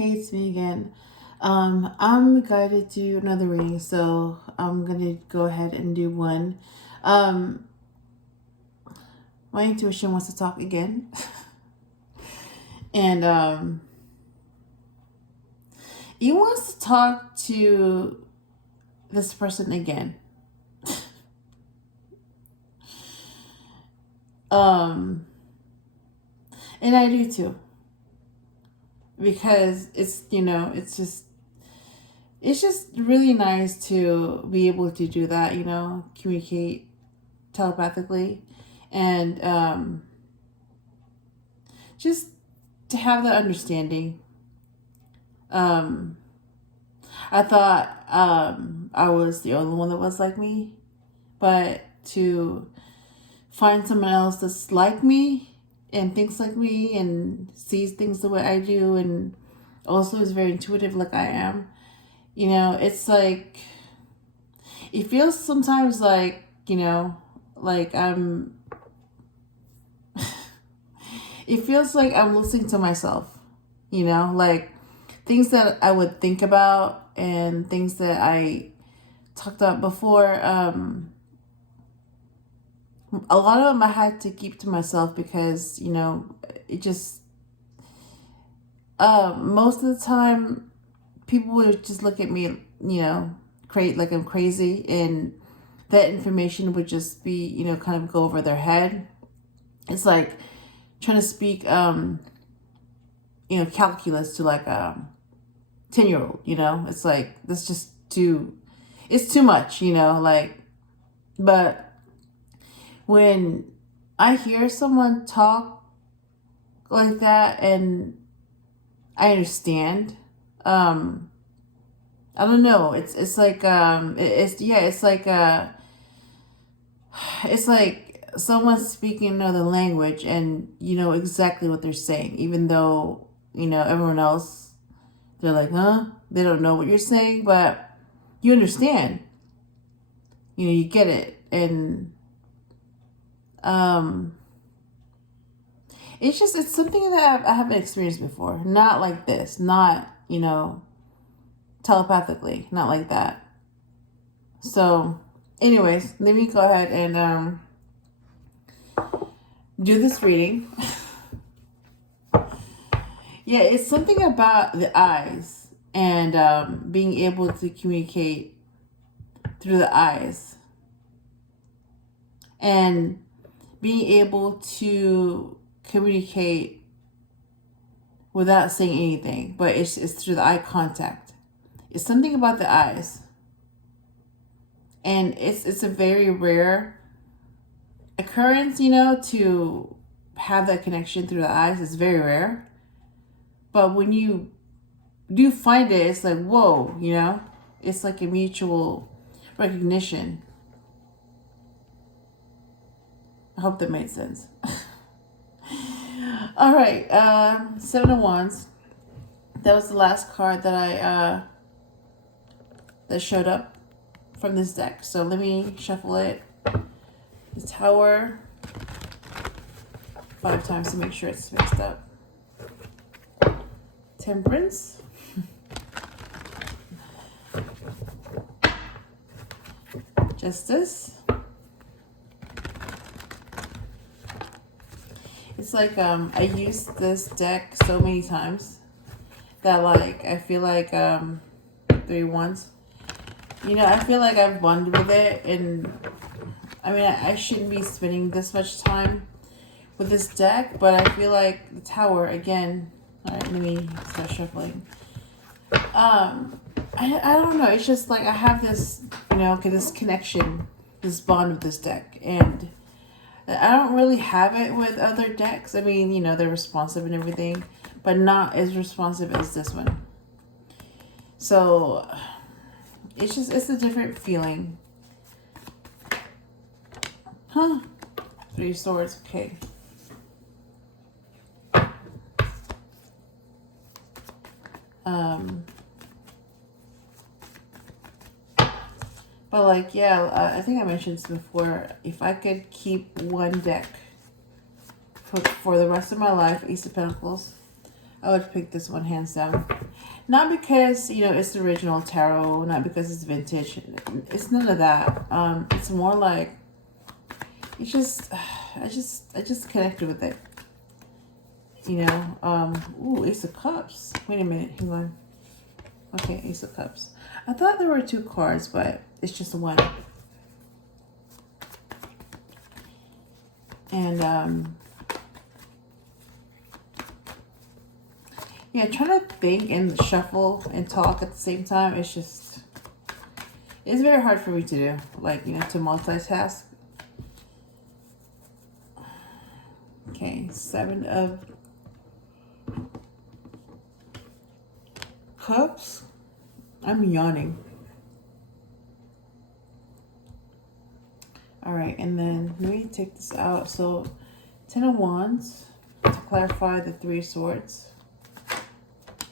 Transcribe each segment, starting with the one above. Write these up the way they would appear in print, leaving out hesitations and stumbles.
Hey, it's me again. I'm guided to do another reading, so I'm gonna go ahead and do one. Um, my intuition wants to talk again, and he wants to talk to this person again. um, and I do too, because it's just really nice to be able to do that, communicate telepathically, and just to have that understanding. um I thought I was the only one that was like me, but to find someone else that's like me and thinks like me and sees things the way I do, and also is very intuitive like I am, it's like it feels sometimes like, like it feels like I'm listening to myself, like things that I would think about and things that I talked about before. A lot of them I had to keep to myself because, it just, most of the time people would just look at me, like I'm crazy, and that information would just be, kind of go over their head. It's like trying to speak, calculus to like a 10-year-old, it's like, that's just it's too much, like, but when I hear someone talk like that and I understand, I don't know, it's like, it's like someone speaking another language and you know exactly what they're saying, even though, everyone else, they're like, huh? They don't know what you're saying, but you understand. You get it. And it's something that I haven't experienced before. Not like this. Not, telepathically. Not like that. So, anyways, let me go ahead and do this reading. Yeah, it's something about the eyes and being able to communicate through the eyes, and being able to communicate without saying anything, but it's through the eye contact. It's something about the eyes, and it's a very rare occurrence, to have that connection through the eyes. It's very rare, but when you do find it, it's like, whoa, it's like a mutual recognition. I hope that made sense. All right, Seven of Wands. That was the last card that I that showed up from this deck. So let me shuffle it. The Tower 5 times to make sure it's mixed up. Temperance. Justice. It's like I used this deck so many times that, like, I feel like 3 Wands. I feel like I've bonded with it, and I mean, I shouldn't be spending this much time with this deck, but I feel like the Tower again. All right, let me start shuffling. I don't know. It's just like I have this, this connection, this bond with this deck, and I don't really have it with other decks. I mean, they're responsive and everything, but not as responsive as this one. So it's a different feeling. Huh? 3 Swords. Okay. But like, yeah, I think I mentioned this before. If I could keep one deck for the rest of my life, Ace of Pentacles, I would pick this one hands down. Not because, you know, it's the original tarot, not because it's vintage. It's none of that. It's more like, it's just, I just connected with it. You know, ooh, Ace of Cups. Wait a minute, hang on. Okay, Ace of Cups. I thought there were 2 cards, but it's just one. And, yeah, trying to think and shuffle and talk at the same time, it's very hard for me to do. Like, you know, to multitask. Okay, 7 of Cups. I'm yawning. All right, and then let me take this out. So, 10 of Wands to clarify the 3 of Swords.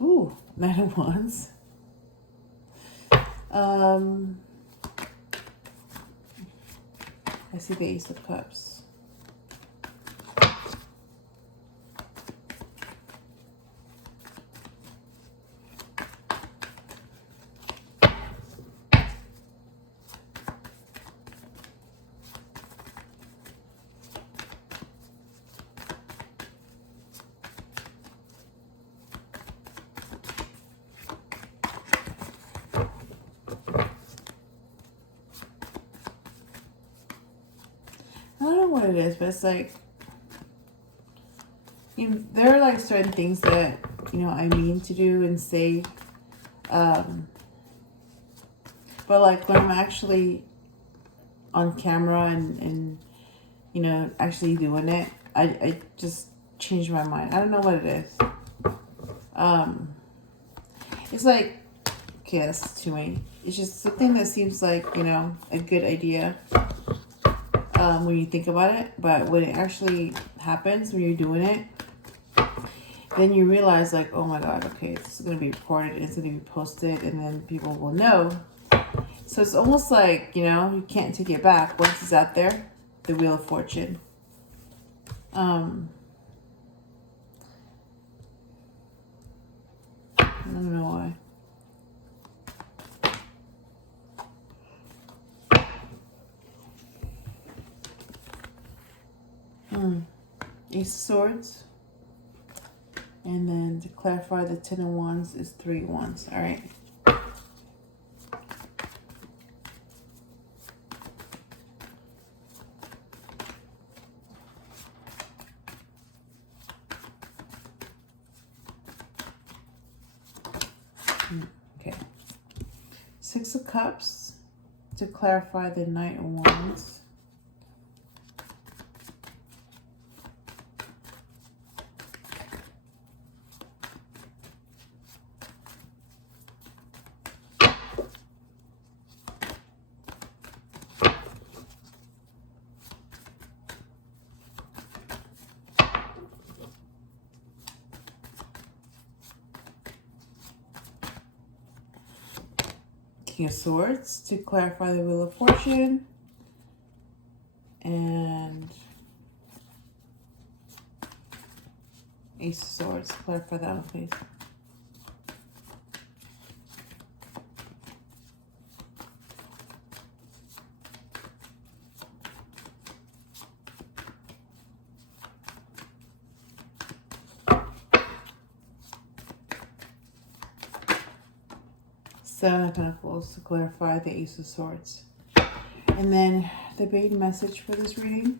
Ooh, 9 of Wands. I see the Ace of Cups. I don't know what it is, but it's like, you know, there are like certain things that, you know, I mean to do and say, but like when I'm actually on camera and you know, actually doing it, I just change my mind. I don't know what it is. It's like, okay, that's too many. It's just something that seems like, you know, a good idea when you think about it, but when it actually happens, when you're doing it, then you realize like, oh my God, okay, this is going to be recorded, it's going to be posted, and then people will know. So it's almost like, you know, you can't take it back. Once it's out there, the Wheel of Fortune. I don't know why. Ace of Swords. And then to clarify, the 10 of Wands is 3 Wands. All right. Okay. 6 of Cups to clarify, the Knight of Wands. King of Swords to clarify, the Wheel of Fortune. And Ace of Swords, clarify that one, please. Seven of Pentacles to clarify, the Ace of Swords. And then the bait message for this reading.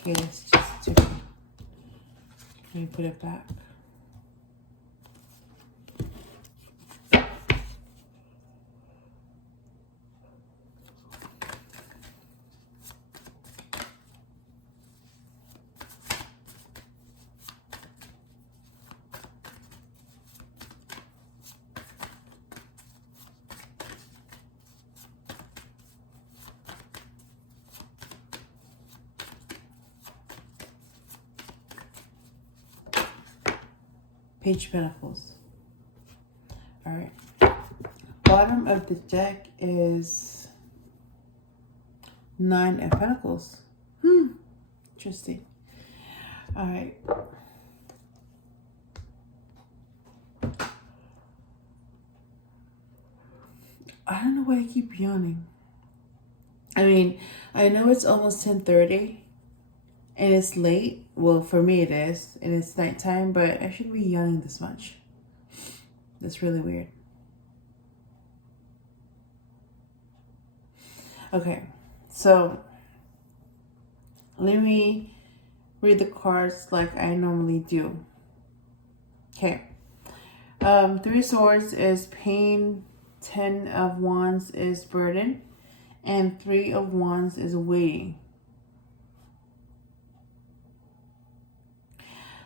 Okay, it's just too. Let me put it back. Page of Pentacles. All right. Bottom of the deck is Nine of Pentacles. Interesting. All right. I don't know why I keep yawning. I mean, I know it's almost 10:30 and it's late. Well, for me it is, and it's nighttime, but I shouldn't be yawning this much. That's really weird. Okay, so let me read the cards like I normally do. Okay. Three of Swords is pain, 10 of Wands is burden, and 3 of Wands is waiting.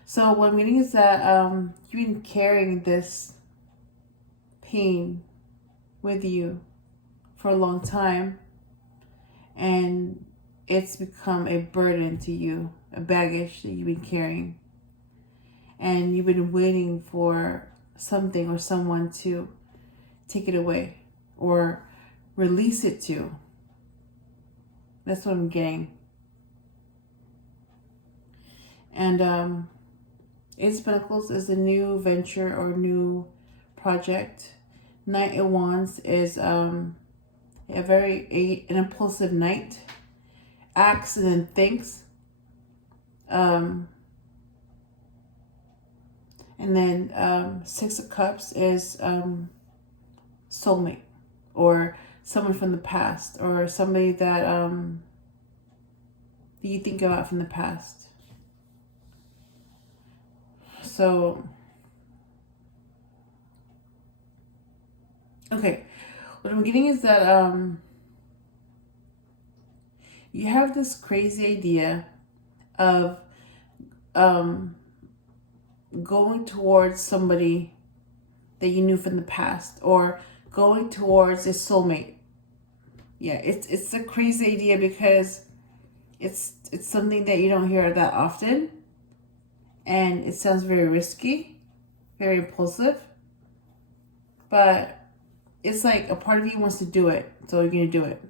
So what I'm getting is that you've been carrying this pain with you for a long time, and it's become a burden to you, a baggage that you've been carrying, and you've been waiting for something or someone to take it away or release it to. That's what I'm getting. And Ace of Pentacles is a new venture or new project. Knight of Wands is an impulsive knight. Acts and then thinks. And then Six of Cups is soulmate, or someone from the past, or somebody that you think about from the past. So, okay, what I'm getting is that you have this crazy idea of going towards somebody that you knew from the past, or going towards a soulmate. Yeah, it's a crazy idea because it's something that you don't hear that often, and it sounds very risky, very impulsive, but it's like a part of you wants to do it, so you're gonna do it.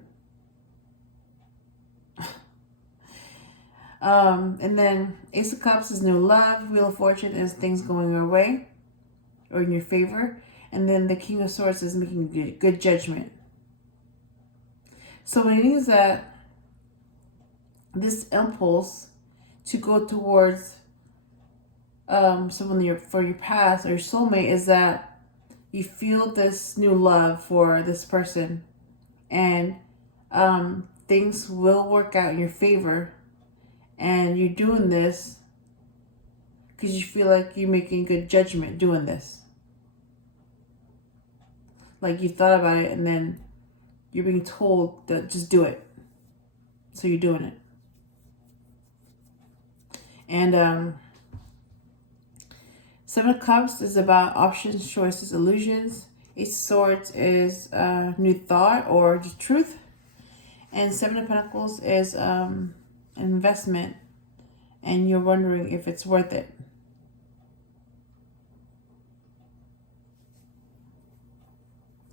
And then Ace of Cups is new love. Wheel of Fortune is things going your way or in your favor. And then the King of Swords is making good judgment. So what it means is that this impulse to go towards someone for your past or your soulmate is that you feel this new love for this person, and things will work out in your favor. And you're doing this because you feel like you're making good judgment doing this. Like you thought about it and then you're being told that just do it. So you're doing it. And Seven of Cups is about options, choices, illusions. Ace of Swords is new thought or just truth. And Seven of Pentacles is an investment, and you're wondering if it's worth it.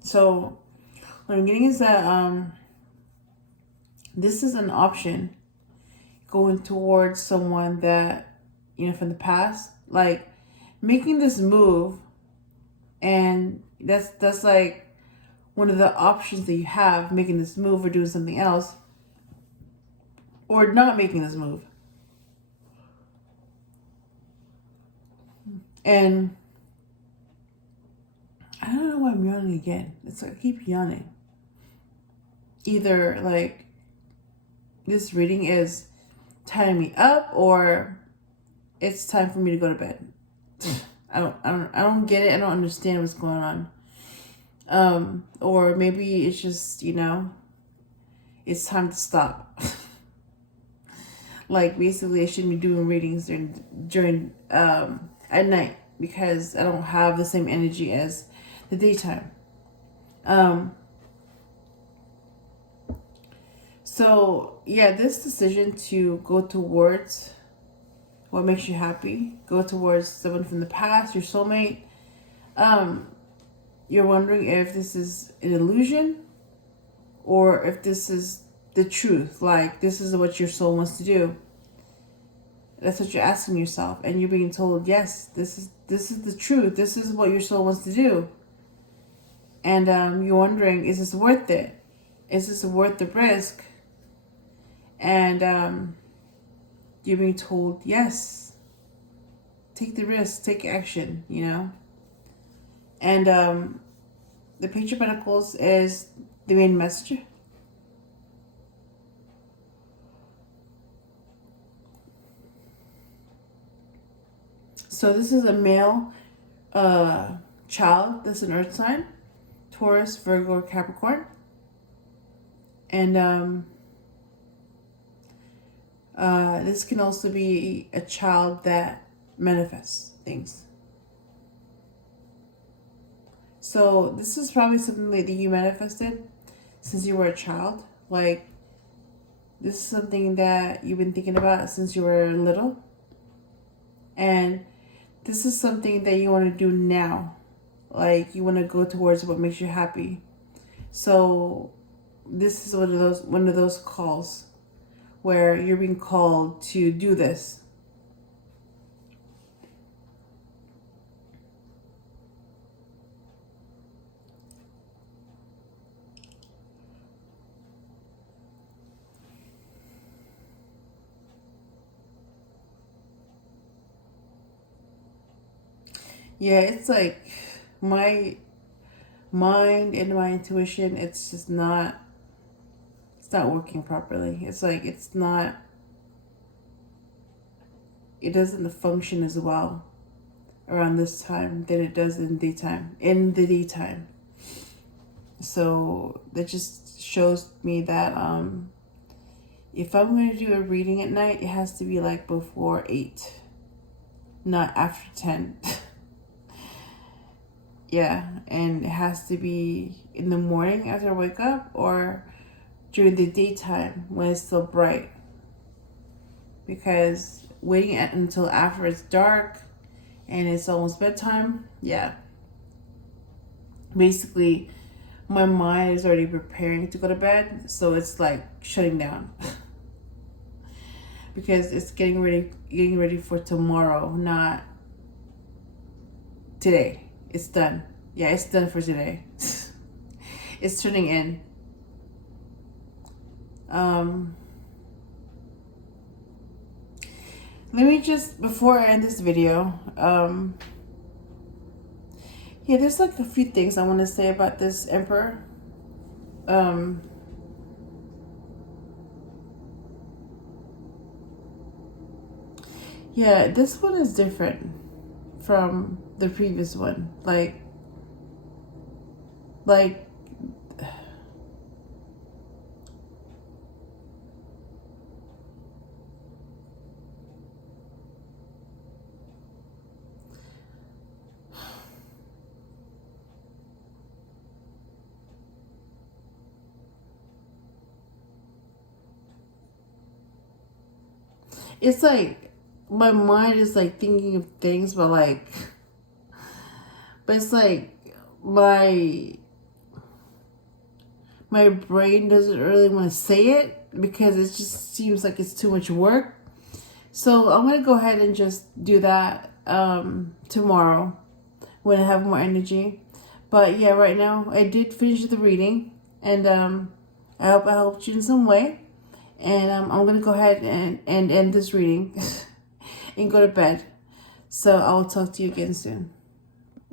So what I'm getting is that this is an option going towards someone that, you know, from the past, like making this move, and that's like one of the options that you have, making this move or doing something else, or not making this move. And I don't know why I'm yawning again. It's like I keep yawning. Either like this reading is tying me up, or it's time for me to go to bed. I don't get it. I don't understand what's going on. Or maybe it's just, you know, it's time to stop. Like basically I shouldn't be doing readings during at night, because I don't have the same energy as the daytime. So yeah, this decision to go towards what makes you happy. Go towards someone from the past, your soulmate. You're wondering if this is an illusion or if this is the truth. Like, this is what your soul wants to do. That's what you're asking yourself, and you're being told, yes, this is the truth. This is what your soul wants to do. And you're wondering, is this worth it? Is this worth the risk? And you're being told, yes, take the risk, take action, you know. And the Page of Pentacles is the main message. So this is a male child. That's an earth sign. Taurus, Virgo, or Capricorn. And this can also be a child that manifests things. So this is probably something that you manifested since you were a child. Like, this is something that you've been thinking about since you were little. And this is something that you want to do now. Like, you want to go towards what makes you happy. So this is one of those calls where you're being called to do this. Yeah, it's like my mind and my intuition, it's just not, it's not working properly. It's like, it doesn't function as well around this time than it does in the daytime. So that just shows me that if I'm going to do a reading at night, it has to be like before 8, not after 10. Yeah, and it has to be in the morning after I wake up or during the daytime when it's still bright. Because waiting until after it's dark and it's almost bedtime, yeah. Basically, my mind is already preparing to go to bed, so it's like shutting down. Because it's getting ready for tomorrow, not today. It's done. Yeah, it's done for today. It's turning in. Let me just, before I end this video, yeah, there's like a few things I want to say about this Emperor. Yeah, this one is different from the previous one. Like it's like my mind is like thinking of things, but it's like my brain doesn't really want to say it because it just seems like it's too much work. So I'm going to go ahead and just do that tomorrow when I have more energy. But yeah, right now I did finish the reading, and I hope I helped you in some way. And I'm going to go ahead and end this reading and go to bed. So I'll talk to you again soon.